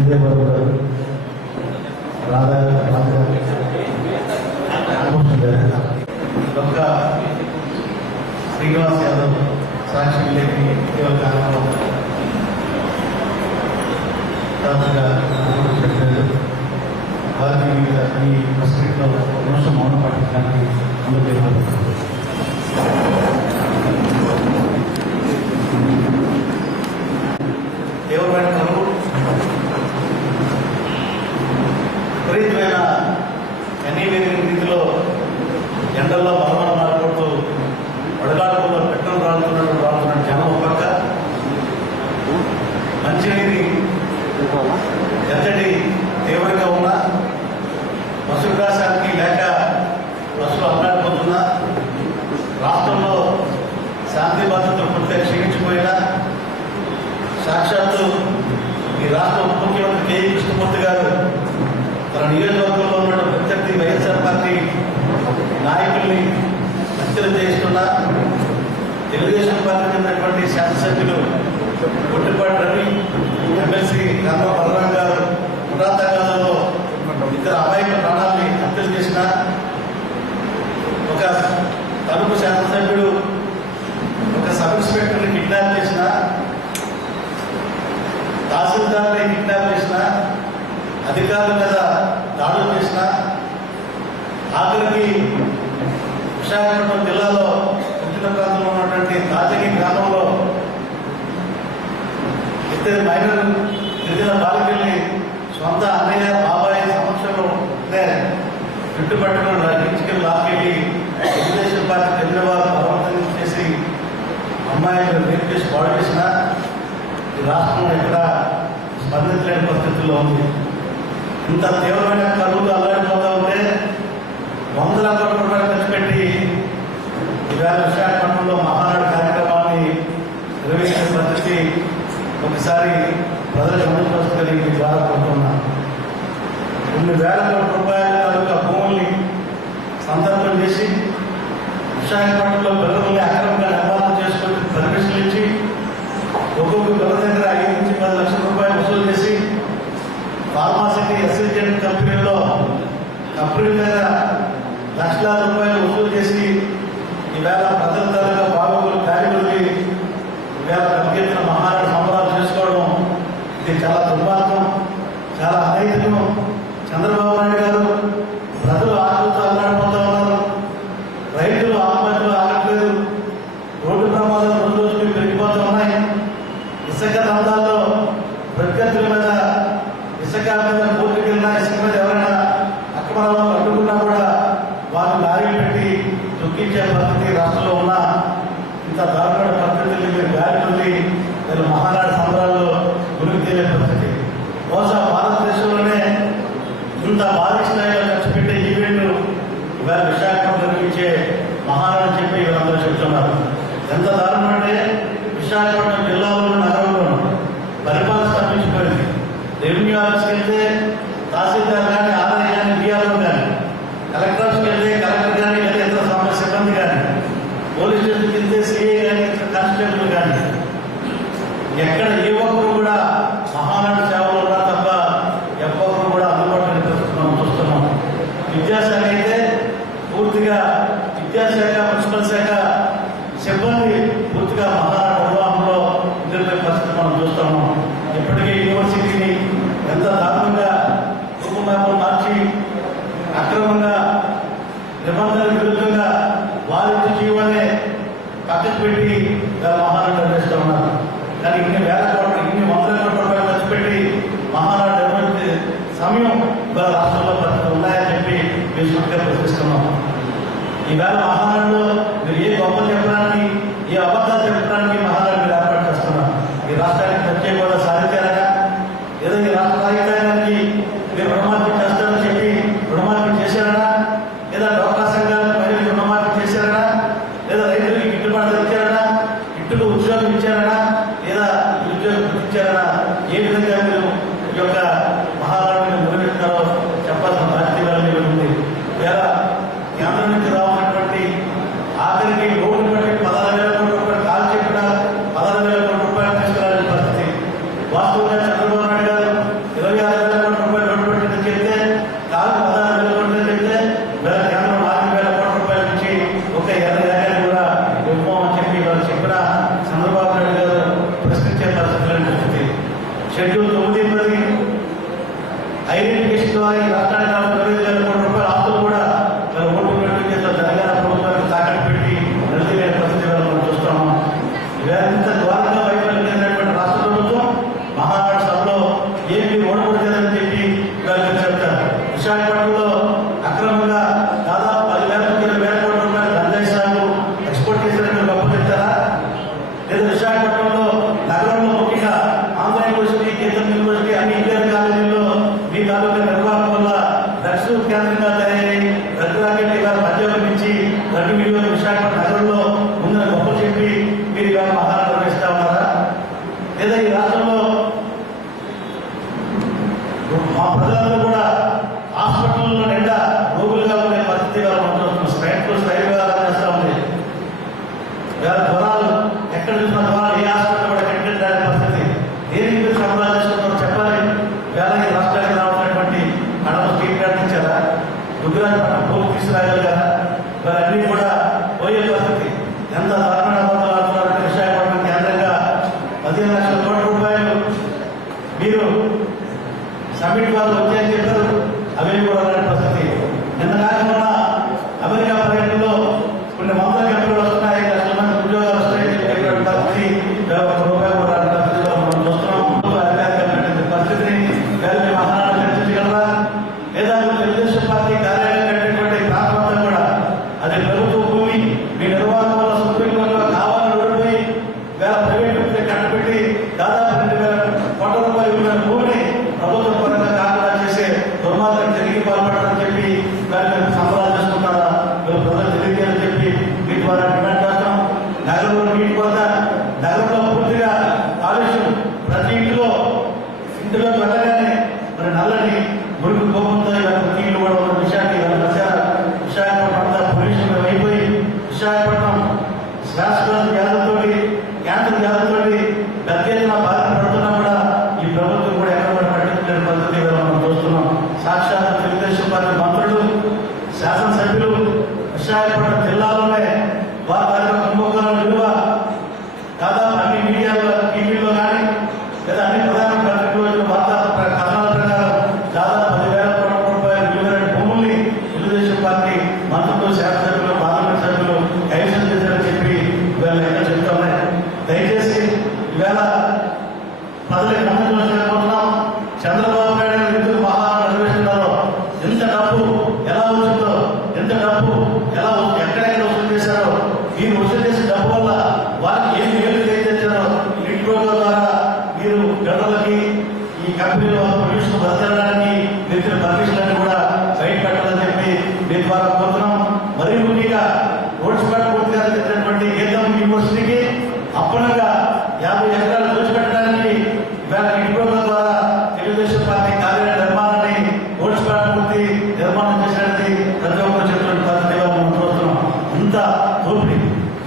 శ్రీదేవరావు గారు, రాధా డాక్టర్ శ్రీనివాస్ యాదవ్, సాక్షి విలేకరి కాలంలో తరచుగా పెట్టారు. వారిని ఈ ప్రశ్నలో నిమిషం మౌనం పాటించడానికి అందజేయబడుతుంది. తీవ్రమైన కరువు, విపరీతమైన ఎన్నివేని రీతిలో ఎండల్లో బలమైన మారిపోతూ వడగాడుకుల్లో పెట్రోల్ రాలుతున్న జనం పక్క మంచినీటి ఎంతటి తీవ్రంగా ఉన్నా, పశుగ్రాసానికి లేక పశువులు అల్లాడిపోతున్నా, రాష్ట్రంలో శాంతి భద్రతలు పూర్తిగా క్షీణించిపోయినా, సాక్షాత్తు ఈ రాష్ట్ర ఉప ముఖ్యమంత్రి కె. కృష్ణమూర్తి గారు తన నియోజకవర్గంలో ఉన్న ప్రత్యర్థి వైఎస్ఆర్ పార్టీ నాయకుల్ని హత్యలు చేస్తున్నా, తెలుగుదేశం పార్టీ చెందినటువంటి శాసనసభ్యులు గుట్టిపాటి రవి, ఎమ్మెల్సీ కర్మ బలరాం గారు పురాతకాలంలో ఇద్దరు అమాయక ప్రాణాలని హత్యలు చేసిన, ఒక తణుకు శాసనసభ్యుడు ఒక సబ్ ఇన్స్పెక్టర్ని కిడ్నాప్ చేసిన, తహసీల్దార్ని కిడ్నాప్ చేసిన, అధికారుల మీద దాడులు చేసిన, ఆఖరికి విశాఖపట్నం జిల్లాలో దక్షిణ ప్రాంతంలో ఉన్నటువంటి తాజగి గ్రామంలో ఇద్దరు మైనర్ గిరిజన బాలికల్ని సొంత అన్నయ్య బాబాయ్ సమక్షంలో చుట్టుపట్టుకుని ఇంటికి లాక్కెళ్ళి తెలుగుదేశం పార్టీ చెందిన వారు బలవంతం చేసి అమ్మాయిలు రేపు చేసి పాడు చేసిన ఈ రాష్ట్రం ఎక్కడ స్పందించలేని పరిస్థితుల్లో ఉంది. ఇంత తీవ్రమైన కరువులు అల్లాడిపోతా ఉంటే వందల కోట్ల రూపాయలు ఖర్చు పెట్టి ఈవేళ విశాఖపట్నంలో మహానాడు కార్యక్రమాన్ని నిర్వహించిన పరిస్థితి ఒకసారి ప్రజలకు గమనించుకోవాలని మీ ద్వారా కోరుతున్నా. కొన్ని వేల కోట్ల రూపాయల తాలూకా భూముల్ని సందర్భం చేసి విశాఖపట్నంలో పిల్లల్ని అక్రమంగా నిర్మాణం చేసుకుని పర్మిషన్లు ఇచ్చి ఒక్కొక్క పిల్లల దగ్గర 5 నుంచి 10 లక్షల రూపాయలు వసూలు చేసి ఫార్మాసిటీ అసిస్టెంట్ కంపెనీలో కంపెనీ మీద లక్షలాది రూపాయలు వసూలు చేసి ఈవేళ ప్రజల తాలూకా బాగోగులు కార్యక్రమాలు ఈవేళ పెద్ద మహానాడు సంబరాలు చేసుకోవడం ఇది చాలా దుర్మార్గం, చాలా అనైతికం. చంద్రబాబు నాయుడు గారు ప్రజలు ఆకలితో అల్లాడిపోతా ఉన్నారు, రైతులు ఆత్మహత్యలు ఆగట్లేదు, రోడ్డు ప్రమాదాలు రోజు రోజుకి పెరిగిపోతూ ఉన్నాయి. ఇసుక దందాల్లో ప్రత్యర్థుల మీద ఇసుక మీద కోర్టుకి వెళ్ళినా, ఇసుక మీద ఎవరైనా అక్రమాలను అడ్డుకున్నా కూడా వారు లారీలు పెట్టి తొక్కించే పరిస్థితి రాష్ట్రంలో ఉన్న ఇంత దారుణ పరిస్థితుల్ని మీరు గాలిపల్లి మీరు మహానాడు సంబరాల్లో గురికి తెలియ పరిస్థితి. బహుశా భారతదేశంలోనే ఇంత భారీ స్థాయిలో ఖర్చు పెట్టే ఈవెంట్ ఇవాళ విశాఖపట్నం నిర్మించే మహానాడు చెప్పి వీళ్ళందరూ చెప్తున్నారు. ఎంత దారుణం అంటే విశాఖపట్నం జిల్లాలో నగరంలో పరిపాలన స్తంభించిపోయింది. రెవెన్యూ ఆఫీస్కి వెళ్తే తహసీల్దార్ కానీ, ఆదాయ కానీ, డిఆర్ఓ కానీ, కలెక్టర్ ఆఫీస్కి వెళ్తే కలెక్టర్ కానీ, లేదా ఇతర సంబంధిత సిబ్బంది కానీ, పోలీస్ స్టేషన్కి వెళ్తే సిఐ కానీ, కానిస్టేబుల్ కానీ, ఎక్కడ ఏ ఒక్కరు కూడా మహానాడు సేవలు ఉన్నా తప్ప ఎవ్వరు కూడా అందుబాటులో మనం చూస్తున్నాం. విద్యాశాఖ అయితే పూర్తిగా విద్యాశాఖ, మున్సిపల్ శాఖ సిబ్బంది పూర్తిగా మహానాడు నిర్వహణలో ఉండే పరిస్థితి మనం చూస్తున్నాం. ఇప్పటికే యూనివర్సిటీని ఎంత దారుణంగా రూపుమాపలు మార్చి అక్రమంగా నిబంధనలకు విరుద్ధంగా వారి జీవనే పక్కకు పెట్టి మహానాడు నిర్వహిస్తూ ఉన్నారు. కానీ ఇన్ని వేల కోట్లు, ఇన్ని వందల కోట్ల రూపాయలు ఖర్చు పెట్టి మహానాడు నిర్వహించే సమయం ఇవాళ రాష్ట్రంలో పరిస్థితులు ఉన్నాయని చెప్పి మేము స్ఫూర్తిగా ప్రశ్నిస్తున్నాం. ఈవేళ మహానాడులో మీరు ఏ గొప్పలు చెప్పడానికి, ఏ అబద్ధాలు చెప్పడానికి మహానాడు మీరు ఏర్పాటు చేస్తున్నారు. ఈ రాష్ట్రానికి ప్రత్యేక హోదా సాధించారగా, ఏదో ఈ రాష్ట్ర రాజధానికి మీరు రుణమాఫీ చేస్తారని చెప్పి రుణమాఫీ చేశారనా, లేదా డోక్రా సంఘాలకు మహిళలకు రుణమాఫీ చేశారనా, లేదా రైతులకి గిట్టుబాటు ఇచ్చారనా, ఇట్టుకు ఉద్యోగం ఇచ్చారనా, లేదా ఉద్యోగం ఇచ్చారనా, ఏ విధంగా మీరు ఈ యొక్క మహానాడుని నిర్వహిస్తారో చెప్పాల్సిన బాధ్యత మీద ఉంది. ఇలా కేంద్రం నుంచి రావాల్సినటువంటి ఆఖరికి లోటు బట్టి 16,000 కోట్ల రూపాయలు కాల్ చెప్పిన 16,000 కోట్ల రూపాయలు తీసుకురావాల్సిన పరిస్థితి. వాస్తవంగా చంద్రబాబు నాయుడు గారు 20 9 ఐడెంటిఫికేషన్ ద్వారా ఈ రాష్ట్రానికి 25,000 కోట్ల రూపాయల ఆస్తులు కూడా ఓటు చేత తెలంగాణ ప్రభుత్వానికి తాకట్టు పెట్టి నిలదీయలేని పరిస్థితి మనం చూస్తున్నాం. ఇంత ద్వారంగా వైఫల్యం చెందినటువంటి రాష్ట్ర ప్రభుత్వం మహానాడు సభలో ఏపీ ఓడకూడదని చెప్పి చెప్తారు. విశాఖపట్నంలో అక్రమంగా దాదాపు 10,000 కోట్ల రూపాయలు గంజాయి సాగు ఎక్స్పోర్ట్ చేసినట్టు గొప్ప చెప్తారా? లేదా విశాఖపట్నంలో నగరంలో ముఖ్యంగా ఆంధ్ర యూనివర్సిటీ, కేంద్ర యూనివర్సిటీ, అన్ని ఇంజనీరింగ్ కాలేజీల్లో మీ తాలూకా నిర్వహణ వల్ల డ్రగ్స్ కేంద్రంగా తయారై డ్రగ్ రాకెట్ ఇలా పంజాబ్ నుంచి డ్రగ్ వినియోగం విశాఖపట్నం నగరంలో ముందు గొప్ప చెప్పి మీరు ఇవాళ మహానాడు నిర్వహిస్తా ఉన్నారా? లేదా ఈ రాష్ట్రంలో మా ప్రజలందరూ కూడా హాస్పిటల్లో నిండా రోగులుగా ఉండే పరిస్థితి మనం చూస్తున్నాం. స్ట్రైక్ చేస్తా ఉంది. వేల జ్వరాలు ఎక్కడ చూసిన జ్వరాలు ఏ హాస్పిటల్ కూడా కనిపించే పరిస్థితి. దేనికి సంబరాలు చేసుకుంటారో చెప్పాలి. వేల ఈ రాష్ట్రానికి రావాల్సినటువంటి కడప స్ట్రీట్ కట్టించారా? గుజరాత్ భూమి తీసుకురాగలిగారా? ఇవన్నీ కూడా పోయే పరిస్థితి. ఎంత దారుణ అబద్ధాలు ఆడుతున్నారంటే విశాఖపట్నం కేంద్రంగా 15 లక్షల కోట్ల రూపాయలు మీరు సమ్మిట్ వాళ్ళు వచ్చాయని చెప్పారు. అవి కూడా పరిస్థితి. నిన్న కాకుండా అమెరికా పర్యటనలో కొన్ని వందల గంటలు వస్తున్నాయి, 5 లక్షల మంది ఉద్యోగాలు వస్తాయని చెప్పేటువంటి పరిస్థితి. రూపాయలు కూడా మనం చూస్తున్నాం. పరిస్థితిని మహానాడు చర్చించగలరా? లేదా తెలుగుదేశం పార్టీ కార్యాలయం కట్టినటువంటి ప్రాంతం కూడా అది ప్రభుత్వ భూమి. మీ నిర్వహణ వల్ల సుప్రీంకోర్టులో కావాలని ఓడిపోయి వేల ప్రైవేట్ కట్టబెట్టి దాదాపు 2,000 కోట్ల రూపాయలు ఉన్న భూమిని ప్రభుత్వ పరంగా కాకుండా చేసే దుర్మార్గం జరిగి పాల్పడాలని చెప్పి దాన్ని సంబరాలు చేసుకుంటారా? ప్రజలు తెలియజేయాలని చెప్పి మీ ద్వారా డిమాండ్ చేస్తాం. నగరంలో నీటి కొరత, నగరంలో పూర్తిగా కాలుష్యం. ప్రతి ఇంటిలోకి వెళ్ళగానే మరి నల్లని మురుగు కోపంతో ప్రతి ఇల్లు కూడా ఉన్న విశాఖపట్నం పొల్యూషన్ అయిపోయి విశాఖపట్నం శ్వాసకోశ వ్యాధులతో, క్యాన్సర్ వ్యాధులతో పెద్ద ఎత్తున బాధపడుతున్నా కూడా ఈ ప్రభుత్వం కూడా ఎక్కడ పట్టించుకునే పద్ధతి మనం చూస్తున్నాం. సాక్షాత్ తెలుగుదేశం పార్టీ మంత్రులు, శాసనసభ్యులు విశాఖపట్నం జిల్లాలోనే వారి కుంభకోణం విలువ దాదాపు అన్ని మీడియాలో, టీవీలో కానీ లేదా అన్ని ప్రధాన పత్రికలు వార్తా కథనాల ప్రకారం దాదాపు 10,000 కోట్ల రూపాయల విలువైన భూముల్ని తెలుగుదేశం పార్టీ మంత్రులు, శాసనసభ్యులు, పార్లమెంట్ సభ్యులు కైవసం చేశారని చెప్పి ఇవాళ ఎక్కడ చెప్తా ఉన్నాయి. దయచేసి ఇవాళ ప్రజలకు గమనించలేకపోతున్నాం. చంద్రబాబు నాయుడు ఎందుకు మహానాడు నిర్వహిస్తున్నారో, ఎంత డబ్బు ఎలా వచ్చిందో, ఎంత డబ్బు ఎలా ఎక్కడెక్కడ వసూలు చేశారో, మీరు వసూలు చేసే డబ్బు వల్ల వారికి ఏం మేలు తెలియజేశారో లిట్ ప్రోగ్రాం ద్వారా మీరు గడువులకి ఈ కంపెనీలో పొల్యూషన్ వదలడానికి మీరు పర్మిషన్లను కూడా బయట పెట్టాలని చెప్పి మీ ద్వారా కోరుతున్నాం. మరీ ముఖ్యంగా ఓడిసిపాటు పూర్తిగా చెందినటువంటి గీతం యూనివర్సిటీకి అప్పనంగా 50 ఎకరాలు దోచిపెట్టడానికి ఇవాళ లిట్ ప్రోగ్రాం ద్వారా తెలుగుదేశం పార్టీ కార్యాలయ నిర్మాణాన్ని ఓడిసిపాటు పూర్తి నిర్మాణం చేసినది ప్రతి ఒక్కరు చెప్పినటువంటి పరిస్థితిగా మనం చూస్తున్నాం. ఇంత దోపిడీ,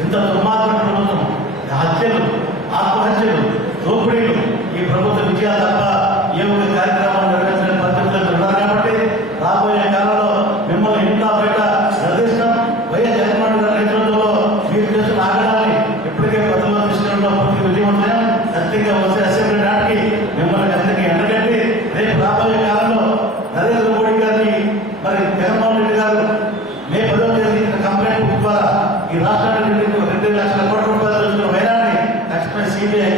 ఇంత దుర్మార్గం ప్రభుత్వం, హత్యలు, ఆత్మహత్యలు, దోపిడీలు ఈ ప్రభుత్వ విజయాలు తప్ప ఏ ఒక్క కార్యక్రమాలు నిర్వహించిన పరిస్థితులు ఉన్నారు. కాబట్టి రాబోయే కాలంలో మిమ్మల్ని ఇంట్లో బయట నిర్దేశం వైఎస్ జగన్మోహన్ గారి నేతృత్వంలో మీరు చేస్తున్న ఆగడాన్ని ఇప్పటికే ప్రజల్లో తీసుకున్న పూర్తి విజయవంతం ఖచ్చితంగా వచ్చే అసెంబ్లీ నాటికి మిమ్మల్ని ఖచ్చితంగా ఎండగట్టి రేపు రాబోయే కాలంలో నరేంద్ర మోడీ గారిని మరి జగన్మోహన్ రెడ్డి గారు మే 10వ తేదీ కంప్లైంట్ బుక్ ద్వారా ఈ రాష్ట్రానికి 2 లక్షల కోట్ల రూపాయలు చూసిన వైరాన్ని ఖచ్చితంగా సిబిఐ